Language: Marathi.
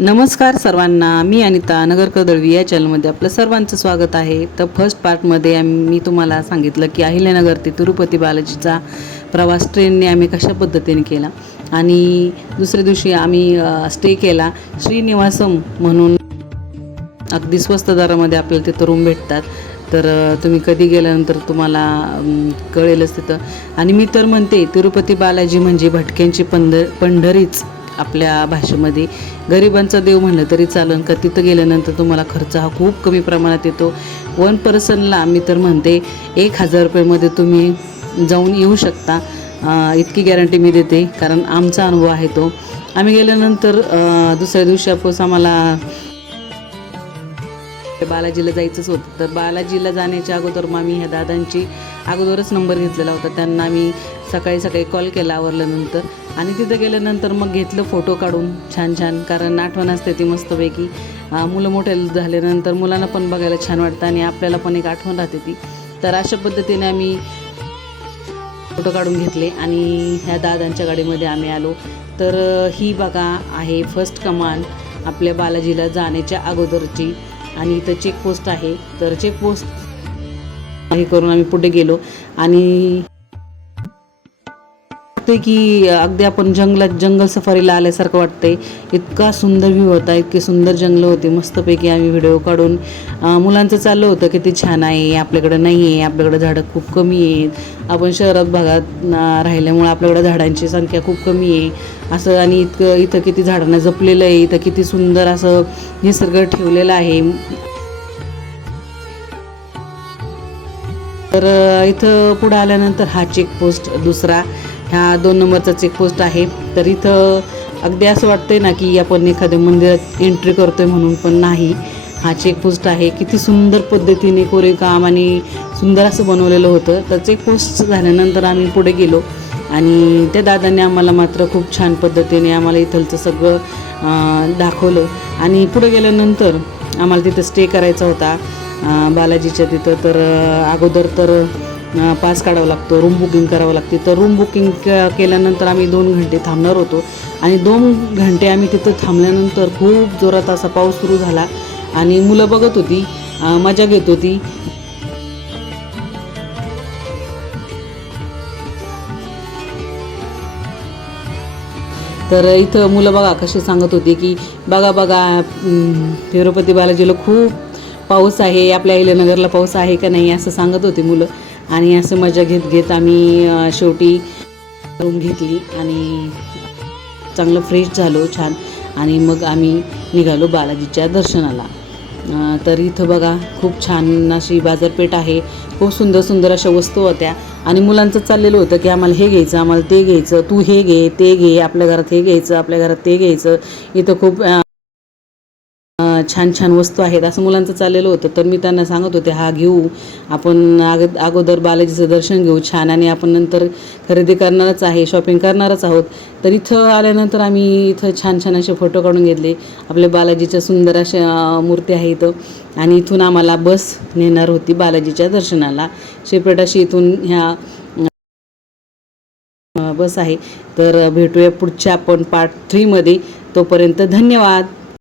नमस्कार सर्वांना, मी अनिता नगरकर दळवी या चॅनलमध्ये आपलं सर्वांचं स्वागत आहे. तर फर्स्ट पार्टमध्ये मी तुम्हाला सांगितलं की अहिल्यानगर ते तिरुपती बालाजीचा प्रवास ट्रेनने आम्ही कशा पद्धतीने केला आणि दुसऱ्या दिवशी आम्ही स्टे केला श्रीनिवासम म्हणून. अगदी स्वस्त दरामध्ये आपल्याला तिथं रूम भेटतात. तर तुम्ही कधी गेल्यानंतर तुम्हाला कळेलच तिथं. आणि मी तर म्हणते तिरुपती बालाजी म्हणजे भटक्यांची पंढरीच आपल्या भाषेमध्ये. गरिबांचा देव म्हणलं तरी चालेल का. तिथं गेल्यानंतर तुम्हाला खर्च हा खूप कमी प्रमाणात येतो. वन पर्सनला मी तर म्हणते 1,000 रुपयेमध्ये तुम्ही जाऊन येऊ शकता. इतकी गॅरंटी मी देते, कारण आमचा अनुभव आहे तो. आम्ही गेल्यानंतर दुसऱ्या दिवशी आम्हाला बालाजीला जायचंच होतं. तर बालाजीला जाण्याच्या अगोदर मग आम्ही ह्या दादांची अगोदरच नंबर घेतलेला होता. त्यांना मी सकाळी कॉल केला आवरल्यानंतर. आणि तिथं गेल्यानंतर मग घेतलं फोटो काढून छान छान, कारण आठवण असते ती मस्तपैकी. मुलं मोठे झाल्यानंतर मुलांना पण बघायला छान वाटतं आणि आपल्याला पण एक आठवण राहते ती. तर अशा पद्धतीने आम्ही फोटो काढून घेतले आणि ह्या दादांच्या गाडीमध्ये आम्ही आलो. तर ही बघा आहे फर्स्ट कमान आपल्या बालाजीला जाण्याच्या अगोदरची. आणि इथं चेकपोस्ट आहे. तर चेकपोस्ट हे करून आम्ही पुढे गेलो आणि की अगदी आपण जंगल सफारीला आल्यासारखं वाटतंय. इतका सुंदर व्ह्यू होता, इतके सुंदर जंगल होते. मस्तपैकी आम्ही व्हिडिओ काढून मुलांचं चाललं होतं की ते छान आहे, आपल्याकडं नाही आहे, आपल्याकडं झाडं खूप कमी आहेत, आपण शहरात भागात राहिल्यामुळे आपल्याकडं झाडांची संख्या खूप कमी आहे असं. आणि इथं किती झाडांना जपलेलं आहे, इथं किती सुंदर असं निसर्ग ठेवलेलं आहे. तर इथं पुढं आल्यानंतर हा चेकपोस्ट दुसरा, ह्या 2 नंबरचा चेकपोस्ट आहे. तर इथं अगदी असं वाटतंय ना की आपण एखाद्या मंदिरात एंट्री करतोय म्हणून, पण नाही. हा चेकपोस्ट आहे. किती सुंदर पद्धतीने कोरीवकाम आणि सुंदर असं बनवलेलं होतं. तर चेकपोस्ट झाल्यानंतर आम्ही पुढे गेलो आणि त्या दादांनी आम्हाला मात्र खूप छान पद्धतीने आम्हाला इथलचं सगळं दाखवलं. आणि पुढे गेल्यानंतर आम्हाला तिथं स्टे करायचा होता बालाजीच्या तिथं. तर अगोदर तर पास काढावा लागतो, रूम बुकिंग करावं लागते. तर रूम बुकिंग केल्यानंतर आम्ही 2 घंटे थांबणार होतो आणि 2 घंटे आम्ही तिथं थांबल्यानंतर खूप जोरात असा पाऊस सुरू झाला आणि मुलं बघत होती, मजा घेत होती. तर इथं मुलं बघा कशी सांगत होती की बघा तिरुपती बालाजीला खूप पाऊस आहे, आपल्या अहिल्यानगरला पाऊस आहे का नाही असं सांगत होती मुलं. आणि असं मजा घेत आम्ही शेवटी रूम घेतली आणि चांगलं फ्रेश झालो छान. आणि मग आम्ही निघालो बालाजीच्या दर्शनाला. तर इथं बघा खूप छान अशी बाजारपेठ आहे. खूप सुंदर अशा वस्तू होत्या आणि मुलांचं चाललेलं होतं की आम्हाला हे घ्यायचं, आम्हाला ते घ्यायचं, तू हे घे ते घे, आपल्या घरात हे घ्यायचं, आपल्या घरात ते घ्यायचं. इथं खूप छान वस्तू आहेत असं मुलांचं चाललेलं होतं. तर मी त्यांना सांगत होते हा घेऊ आपण, अगोदर बालाजीचं दर्शन घेऊ छान आणि आपण नंतर खरेदी करणारच आहे, शॉपिंग करणारच आहोत. तर इथं आल्यानंतर आम्ही इथं छान असे फोटो काढून घेतले. आपल्या बालाजीच्या सुंदर अशा मूर्ती आहे इथं. आणि इथून आम्हाला बस नेणार होती बालाजीच्या दर्शनाला. सेपरेट अशी इथून ह्या बस आहे. तर भेटूया पुढच्या आपण पार्ट 3 मध्ये. तोपर्यंत धन्यवाद.